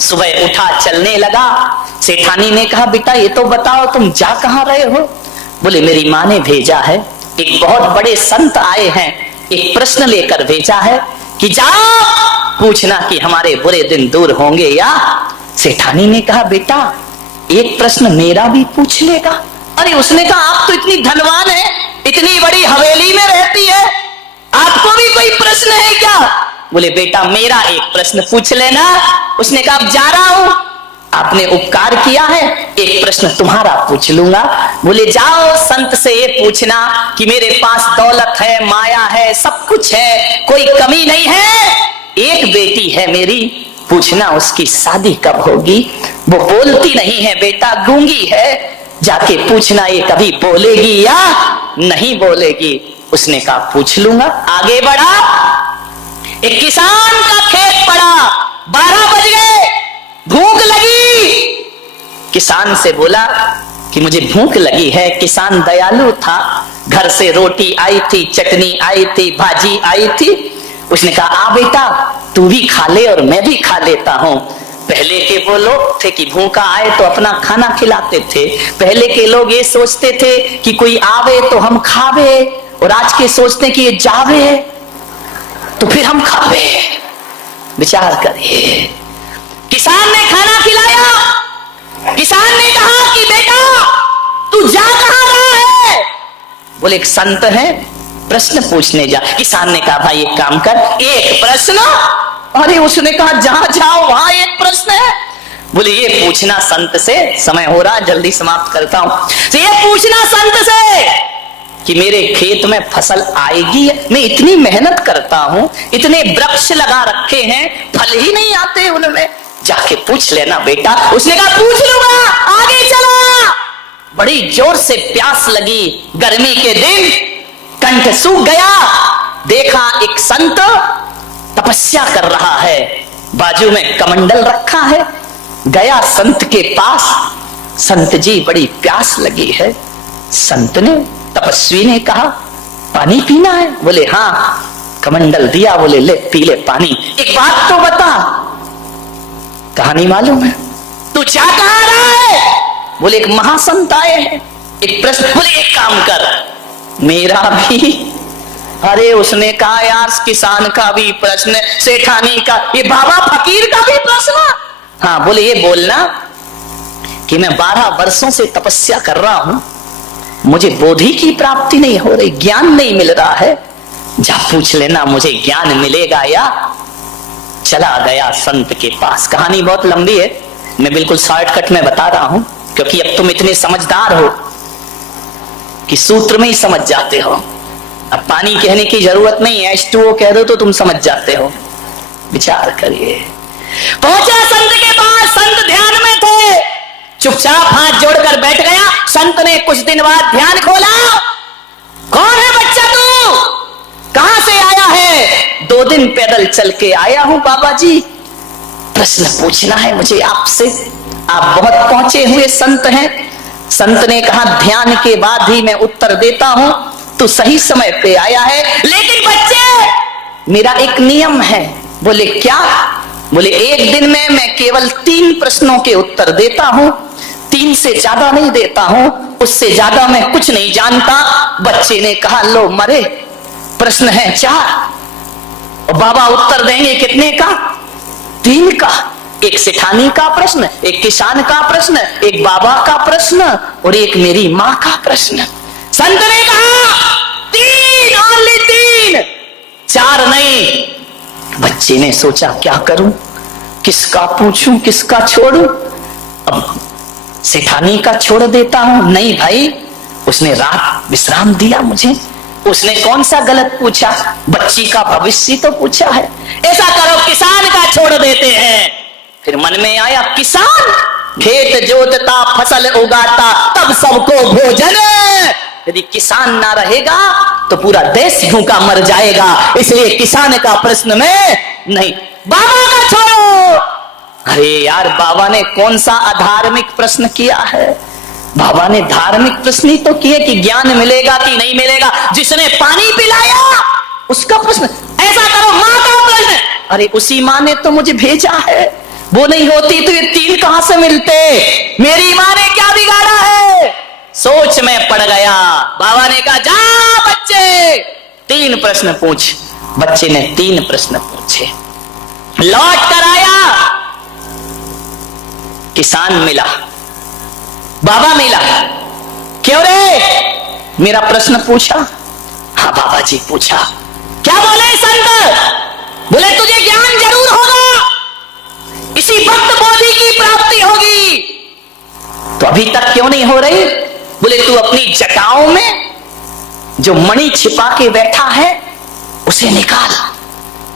सुबह उठा, चलने लगा। सेठानी ने कहा, बेटा ये तो बताओ तुम जा कहां रहे हो? बोले, मेरी माँ ने भेजा है, एक बहुत बड़े संत आए हैं, एक प्रश्न लेकर भेजा है कि जाओ पूछना कि हमारे बुरे दिन दूर होंगे या। सेठानी ने कहा, बेटा एक प्रश्न मेरा भी पूछ लेगा? अरे उसने कहा, आप तो इतनी धनवान है, इतनी बड़ी हवेली में रहती है, आपको भी कोई प्रश्न है क्या? बोले, बेटा मेरा एक प्रश्न पूछ लेना। उसने कहा, अब जा रहा हूं, आपने उपकार किया है, एक प्रश्न तुम्हारा पूछ लूंगा। बोले, जाओ संत से ये पूछना कि मेरे पास दौलत है, माया है, सब कुछ है, कोई कमी नहीं है, एक बेटी है मेरी, पूछना उसकी शादी कब होगी? वो बोलती नहीं है बेटा, गूंगी है, जाके पूछना ये कभी बोलेगी या नहीं बोलेगी। उसने कहा, पूछ लूंगा। आगे बढ़ा, एक किसान का खेत पड़ा, 12 बज गए, भूख लगी। किसान से बोला कि मुझे भूख लगी है। किसान दयालु था, घर से रोटी आई थी, चटनी आई थी, भाजी आई थी। उसने कहा, आ बेटा तू भी खा ले और मैं भी खा लेता हूं। पहले के वो लोग थे कि भूखा आए तो अपना खाना खिलाते थे। पहले के लोग ये सोचते थे कि कोई आवे तो हम खावे, और आज के सोचते कि ये जावे तो फिर हम खावे। विचार करिए। किसान ने खाना खिलाया। किसान ने कहा कि बेटा तू जा कहां रहा है? बोले, एक संत है, प्रश्न पूछने जा। किसान ने कहा, भाई एक काम कर, एक प्रश्न? अरे उसने कहा, जहां जाओ वहां एक प्रश्न है। बोले, ये पूछना संत से, समय हो रहा जल्दी समाप्त करता हूं, तो ये पूछना संत से कि मेरे खेत में फसल आएगी? मैं इतनी मेहनत करता हूं, इतने वृक्ष लगा रखे हैं, फल ही नहीं आते उनमें, जाके पूछ लेना बेटा। उसने कहा, पूछ लूंगा, आगे चला। बड़ी जोर से प्यास लगी, गर्मी के दिन, कंठ सूख गया। देखा एक संत तपस्या कर रहा है, बाजू में कमंडल रखा है। गया संत के पास, संत जी बड़ी प्यास लगी है। संत ने, तपस्वी ने कहा, पानी पीना है? बोले, हाँ। कमंडल दिया, बोले, ले पी ले पानी। एक बात तो बता, कहानी मालूम है? तू जा कहां रहा है? बोले, एक महासंत आए हैं, एक प्रश्न। बोले, एक काम कर, मेरा भी। अरे उसने कहा, यार किसान का भी प्रश्न, सेठानी का, ये बाबा फकीर का भी प्रश्न। हाँ। बोले, ये बोलना कि मैं 12 वर्षों से तपस्या कर रहा हूं, मुझे बोधि की प्राप्ति नहीं हो रही, ज्ञान नहीं मिल रहा है, जा पूछ लेना मुझे ज्ञान मिलेगा या। चला गया संत के पास। कहानी बहुत लंबी है, मैं बिल्कुल शॉर्टकट में बता रहा हूं, क्योंकि अब तुम इतने समझदार हो कि सूत्र में ही समझ जाते हो। अब पानी कहने की जरूरत नहीं है, H2O कह दो तो तुम समझ जाते हो। विचार करिए। पहुंचा संत के पास, संत ध्यान में थे, चुपचाप हाथ जोड़कर बैठ गया। संत ने कुछ दिन बाद ध्यान खोला। कौन है बच्चा तू? कहां से आया है? 2 दिन पैदल चल के आया हूं बाबा जी, प्रश्न पूछना है मुझे आपसे। आप बहुत पहुंचे हुए संत हैं। संत ने कहा, ध्यान के बाद ही मैं उत्तर देता हूं, तू सही समय पे आया है, लेकिन बच्चे मेरा एक नियम है। बोले, क्या? बोले, एक दिन में मैं केवल 3 प्रश्नों के उत्तर देता हूं, 3 से ज्यादा नहीं देता हूं, उससे ज्यादा मैं कुछ नहीं जानता। बच्चे ने कहा, लो मरे, प्रश्न है 4 और बाबा उत्तर देंगे कितने का? 3 का। एक सेठानी का प्रश्न, एक किसान का प्रश्न, एक बाबा का प्रश्न और एक मेरी मां का प्रश्न। संत ने कहा, 3, ओनली 3, 4 नहीं। बच्चे ने सोचा, क्या करूं, किसका पूछूं, किसका छोड़ूं? अब सेठानी का छोड़ देता हूं। नहीं भाई, उसने रात विश्राम दिया मुझे, उसने कौन सा गलत पूछा, बच्ची का भविष्य तो पूछा है। ऐसा करो, किसान का छोड़ देते हैं। फिर मन में आया, किसान खेत जोतता, फसल उगाता, तब सबको भोजन। यदि किसान ना रहेगा तो पूरा देश भूखा मर जाएगा, इसलिए किसान का प्रश्न में नहीं। बाबा का छोड़ो। अरे यार, बाबा ने कौन सा अधार्मिक प्रश्न किया है? बाबा ने धार्मिक प्रश्न ही तो किए कि ज्ञान मिलेगा कि नहीं मिलेगा। जिसने पानी पिलाया उसका प्रश्न। ऐसा करो, मां का प्रश्न। अरे उसी मां ने तो मुझे भेजा है, वो नहीं होती तो ये 3 कहां से मिलते? मेरी माँ ने क्या बिगाड़ा है? सोच में पड़ गया। बाबा ने कहा जा बच्चे 3 प्रश्न पूछ। बच्चे ने 3 प्रश्न पूछे। लौट कर आया, किसान मिला, बाबा मिला। क्यों रे? मेरा प्रश्न पूछा? हाँ बाबा जी पूछा। क्या बोले संत? बोले तुझे ज्ञान जरूर होगा, इसी वक्त बोधि की प्राप्ति होगी। तो अभी तक क्यों नहीं हो रही? बोले तू अपनी जटाओं में जो मणि छिपा के बैठा है उसे निकाल,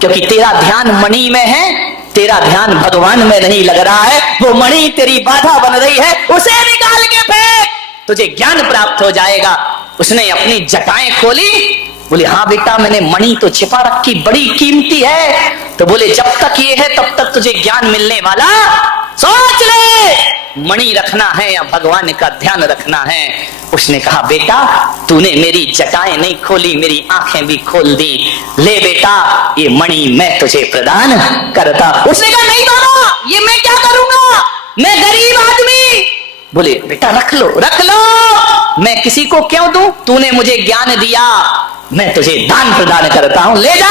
क्योंकि तेरा ध्यान मणि में है, तेरा ध्यान भगवान में नहीं लग रहा है। वो मणि तेरी बाधा बन रही है, उसे निकाल के फेंक, तुझे ज्ञान प्राप्त हो जाएगा। उसने अपनी जटाएं खोली। बोले हाँ बेटा मैंने मणि तो छिपा रखी, बड़ी कीमती है। तो बोले जब तक ये है तब तक तुझे ज्ञान मिलने वाला। सोच ले मणि रखना है या भगवान का ध्यान रखना है। उसने कहा बेटा तूने मेरी जटाएं नहीं खोली, मेरी आंखें भी खोल दी। ले बेटा ये मणि मैं तुझे प्रदान करता। उसने कहा नहीं बाबा ये मैं क्या करूंगा, मैं गरीब आदमी। बोले बेटा रख लो रख लो, मैं किसी को क्यों दूं? तूने मुझे ज्ञान दिया, मैं तुझे दान प्रदान करता हूं, ले जा।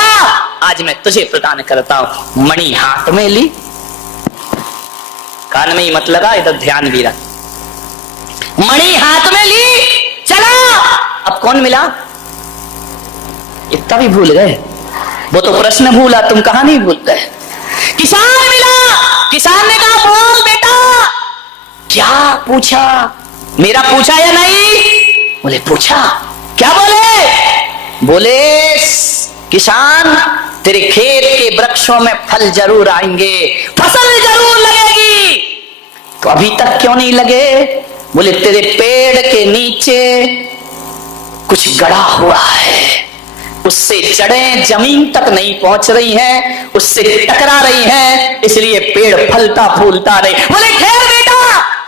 आज मैं तुझे प्रदान करता हूं। मणि हाथ में ली, कान में ही मत लगा, इधर ध्यान भी रख। मणि हाथ में ली, चला। अब कौन मिला? इतना भी भूल गए? वो तो प्रश्न भूला, तुम कहानी भूल गए। किसान मिला। किसान ने कहा बोल बेटा क्या पूछा? मेरा पूछा या नहीं? बोले पूछा। क्या बोले? बोले किसान तेरे खेत के वृक्षों में फल जरूर आएंगे, फसल जरूर लगेगी। तो अभी तक क्यों नहीं लगे? बोले तेरे पेड़ के नीचे कुछ गड़ा हुआ है, उससे जड़ें जमीन तक नहीं पहुंच रही हैं, उससे टकरा रही हैं, इसलिए पेड़ फलता फूलता नहीं। बोले खैर बेटा।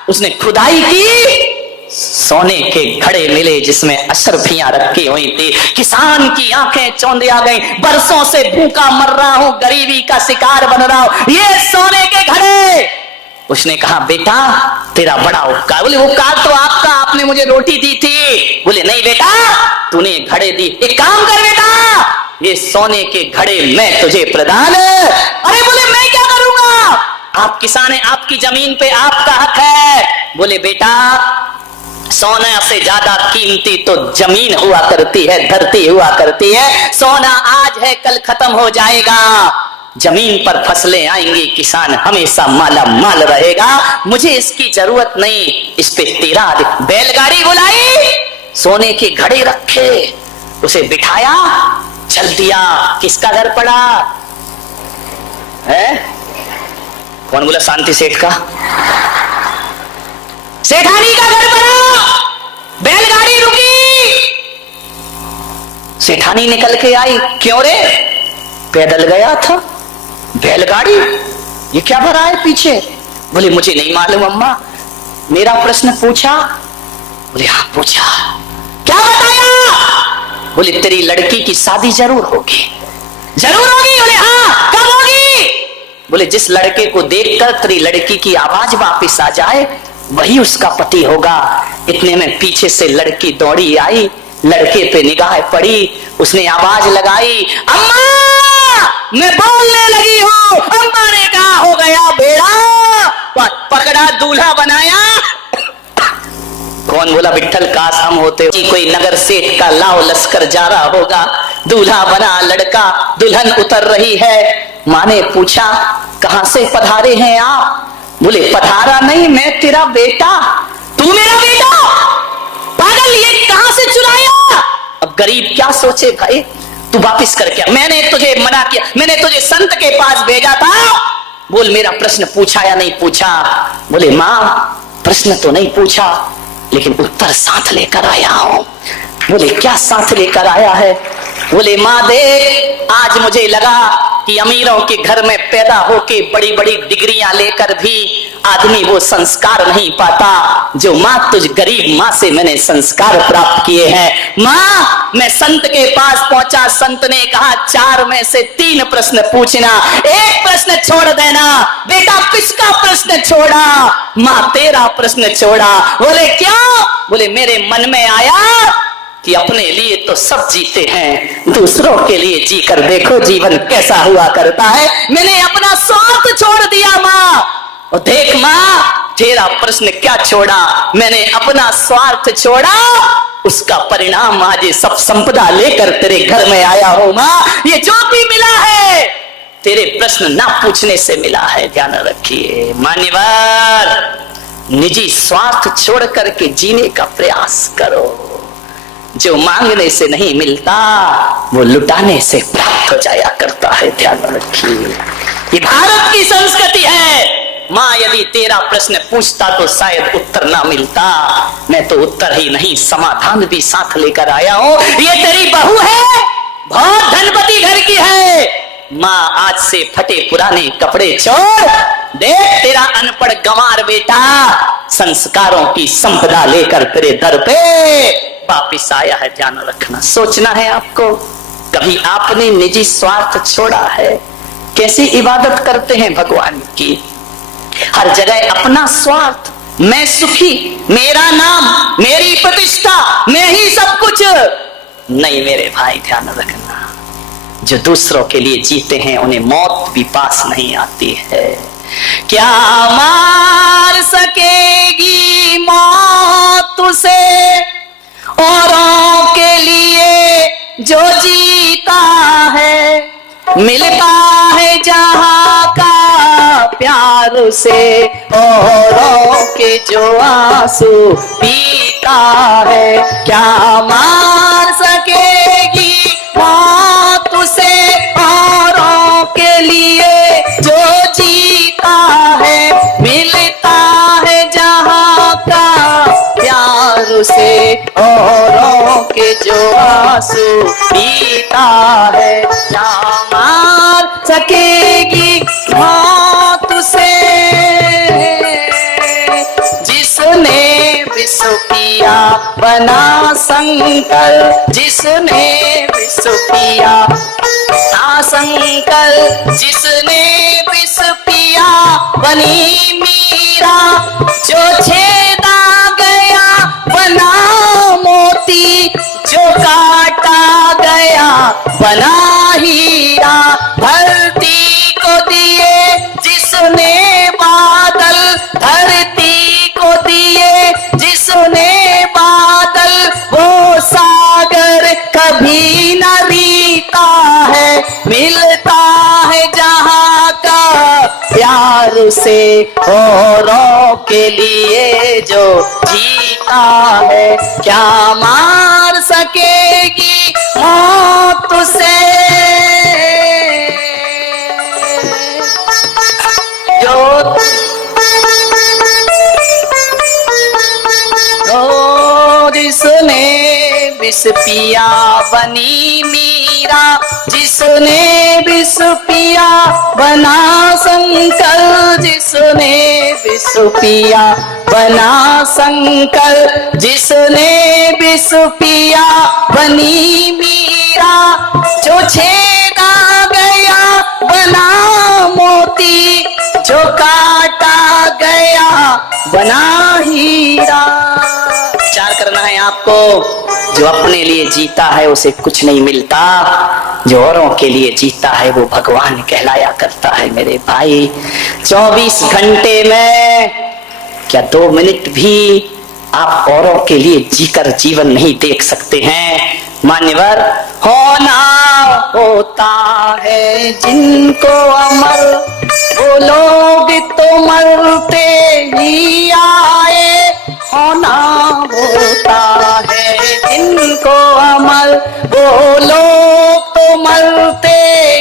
उसने खुदाई की, सोने के घड़े मिले जिसमें अशरफियां रखी हुई थी। किसान की आंखें चौंधी आ गई। बरसों से भूखा मर रहा हूं, गरीबी का शिकार बन रहा हूं, ये सोने के घड़े। उसने कहा बेटा तेरा बड़ा उपकार। बोले उपकार तो आपका, आपने मुझे रोटी दी थी। बोले नहीं बेटा तूने घड़े दी, एक काम कर बेटा ये सोने के घड़े मैं तुझे प्रदान। अरे बोले मैं क्या करूंगा? आप किसान हैं, आपकी जमीन पे आपका हक है। बोले बेटा सोना से ज्यादा कीमती तो जमीन हुआ करती है, धरती हुआ करती है। सोना आज है कल खत्म हो जाएगा, जमीन पर फसलें आएंगी, किसान हमेशा माला माल रहेगा। मुझे इसकी जरूरत नहीं, इस पे तेरा बैलगाड़ी बुलाई, सोने के घड़े रखे, उसे बिठाया, चल दिया। किसका घर पड़ा है? कौन बोला? शांति सेठ का। सेठानी का घर पड़ा। बैलगाड़ी रुकी, सेठानी निकल के आई। क्यों रे? पैदल गया था, बैलगाड़ी ये क्या भरा है पीछे? बोले मुझे नहीं मालूम अम्मा, मेरा प्रश्न पूछा। बोले हाँ पूछा। क्या बताया? बोले तेरी लड़की की शादी जरूर होगी। जरूर होगी? बोले हाँ। कब होगी? बोले जिस लड़के को देखकर तेरी लड़की की आवाज वापिस आ जाए वही उसका पति होगा। इतने में पीछे से लड़की दौड़ी आई, लड़के पे निगाह पड़ी, उसने आवाज लगाई अम्मा मैं बोलने लगी हूं। अम्मा ने कहा हो गया बेड़ा, पकड़ा दूल्हा बनाया। कौन बोला? विट्ठल काश हम होते कोई नगर सेठ का लाव लश्कर जा रहा होगा। दूल्हा बना लड़का, दुल्हन उतर रही है। माँ ने पूछा कहां से पधारे हैं आप? बोले पधारा नहीं, मैं तेरा बेटा। तू मेरा बेटा? पागल, ये कहां से चुराया? अब गरीब क्या सोचे भाई, तू वापिस कर क्या? मैंने तुझे मना किया, मैंने तुझे संत के पास भेजा था। बोल मेरा प्रश्न पूछा या नहीं पूछा? बोले माँ प्रश्न तो नहीं पूछा लेकिन उत्तर साथ लेकर आया हूं। बोले क्या साथ लेकर आया है? बोले माँ देख, आज मुझे लगा कि अमीरों के घर में पैदा होके बड़ी बड़ी डिग्रियां लेकर भी आदमी वो संस्कार नहीं पाता जो माँ तुझ गरीब माँ से मैंने संस्कार प्राप्त किए हैं। माँ, मैं संत के पास पहुंचा, संत ने कहा 4 में से 3 प्रश्न पूछना, 1 प्रश्न छोड़ देना। बेटा किसका प्रश्न छोड़ा? माँ तेरा प्रश्न छोड़ा। बोले क्यों? बोले मेरे मन में आया कि अपने लिए तो सब जीते हैं, दूसरों के लिए जीकर देखो जीवन कैसा हुआ करता है। मैंने अपना स्वार्थ छोड़ दिया माँ। और देख माँ, तेरा प्रश्न क्या छोड़ा? मैंने अपना स्वार्थ छोड़ा, उसका परिणाम आज सब संपदा लेकर तेरे घर में आया हो माँ। ये जो भी मिला है तेरे प्रश्न ना पूछने से मिला है, ध्यान रखिए। मान्यवर, निजी स्वार्थ छोड़ करके जीने का प्रयास करो। जो मांगने से नहीं मिलता वो लुटाने से प्राप्त हो जाया करता है, ध्यान रखिए। ये भारत की संस्कृति है। माँ यदि तेरा प्रश्न पूछता तो शायद उत्तर ना मिलता। मैं तो उत्तर ही नहीं समाधान भी साथ लेकर आया हूं। ये तेरी बहू है, बहुत धनपति घर की है। माँ आज से फटे पुराने कपड़े छोड़, देख तेरा अनपढ़ गंवार बेटा संस्कारों की संपदा लेकर तेरे दर पे वापिस आया है। ध्यान रखना, सोचना है आपको, कभी आपने निजी स्वार्थ छोड़ा है? कैसी इबादत करते हैं भगवान की, हर जगह अपना स्वार्थ, मैं सुखी, मेरा नाम, मेरी प्रतिष्ठा, मैं ही सब कुछ। नहीं मेरे भाई, ध्यान रखना, जो दूसरों के लिए जीते हैं उन्हें मौत भी पास नहीं आती है। क्या मार सकेगी मौत तुझे औरों के लिए जो जीता है? मिलता है जहां का प्यार से औरों के जो आंसू पीता है। क्या मार सकेगी मौत तुझे औरों के लिए जो जीता है? मिलता है जहां का प्यार से औरों के जो आंसू पीता है। क्या मार सकेगी मौत तुझे जिसने विष पिया बना शंकर, जिसने विष पिया ना शंकर, जिसने विष पिया बनी मीरा, जो छेदा गया बना मोती, जो काटा गया बना हीरा। धरती को दिए जिसने बादल, धरती को दिए जिसने बादल, वो सागर कभी न रीता है। मिलता है जहां का प्यार से औरों के लिए जो जीता है। क्या मार सकेगी मौत तुझे जो जिसने विष पिया बनी मीरा, जिसने विष पिया बना शंकर, जिसने विष पिया बना शंकर, जिसने विष पिया बनी मीरा, जो छेदा गया बना मोती, जो काटा गया बना हीरा। विचार करना है आपको, जो अपने लिए जीता है उसे कुछ नहीं मिलता, जो औरों के लिए जीता है वो भगवान कहलाया करता है। मेरे भाई, 24 घंटे में क्या 2 मिनट भी आप औरों के लिए जीकर जीवन नहीं देख सकते हैं? मान्यवर, होना होता है जिनको अमर, वो लोग तो मरते ही आए। होना होता है जिनको अमर, वो लोग तो मरते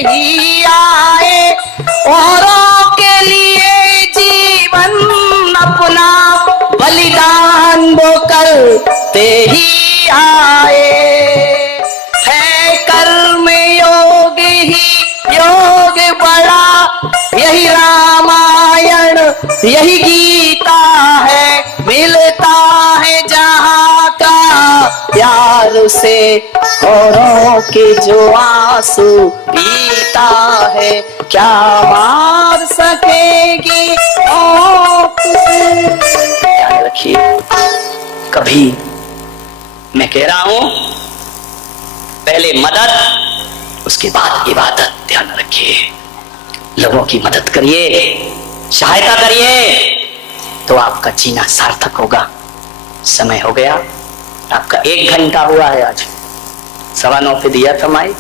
ही आए। औरों के लिए जीवन अपना बलिदान वो करते ही आए। यही गीता है, मिलता है जहां का प्यार से औरों के जो आंसू पीता है, क्या मार सकेगी मौत से। ध्यान रखिए, कभी मैं कह रहा हूं पहले मदद उसके बाद इबादत। ध्यान रखिए, लोगों की मदद करिए, सहायता करिए, तो आपका जीना सार्थक होगा। समय हो गया, आपका 1 घंटा हुआ है, आज 9:15 पे दिया था माइक,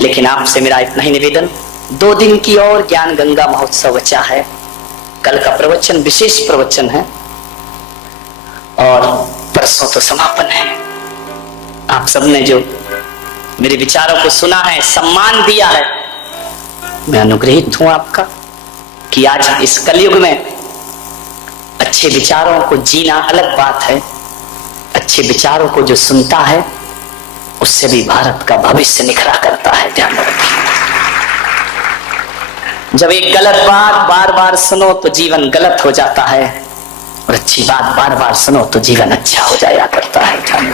लेकिन आपसे मेरा इतना ही निवेदन, 2 दिन की और ज्ञान गंगा महोत्सव बचा है। कल का प्रवचन विशेष प्रवचन है और परसों तो समापन है। आप सबने जो मेरे विचारों को सुना है, सम्मान दिया है, मैं अनुग्रहित हूं आपका कि आज इस कलयुग में अच्छे विचारों को जीना अलग बात है। अच्छे विचारों को जो सुनता है उससे भी भारत का भविष्य निखरा करता है। ध्यान रखिए, जब एक गलत बात बार बार सुनो तो जीवन गलत हो जाता है, और अच्छी बात बार बार सुनो तो जीवन अच्छा हो जाया करता है। ध्यान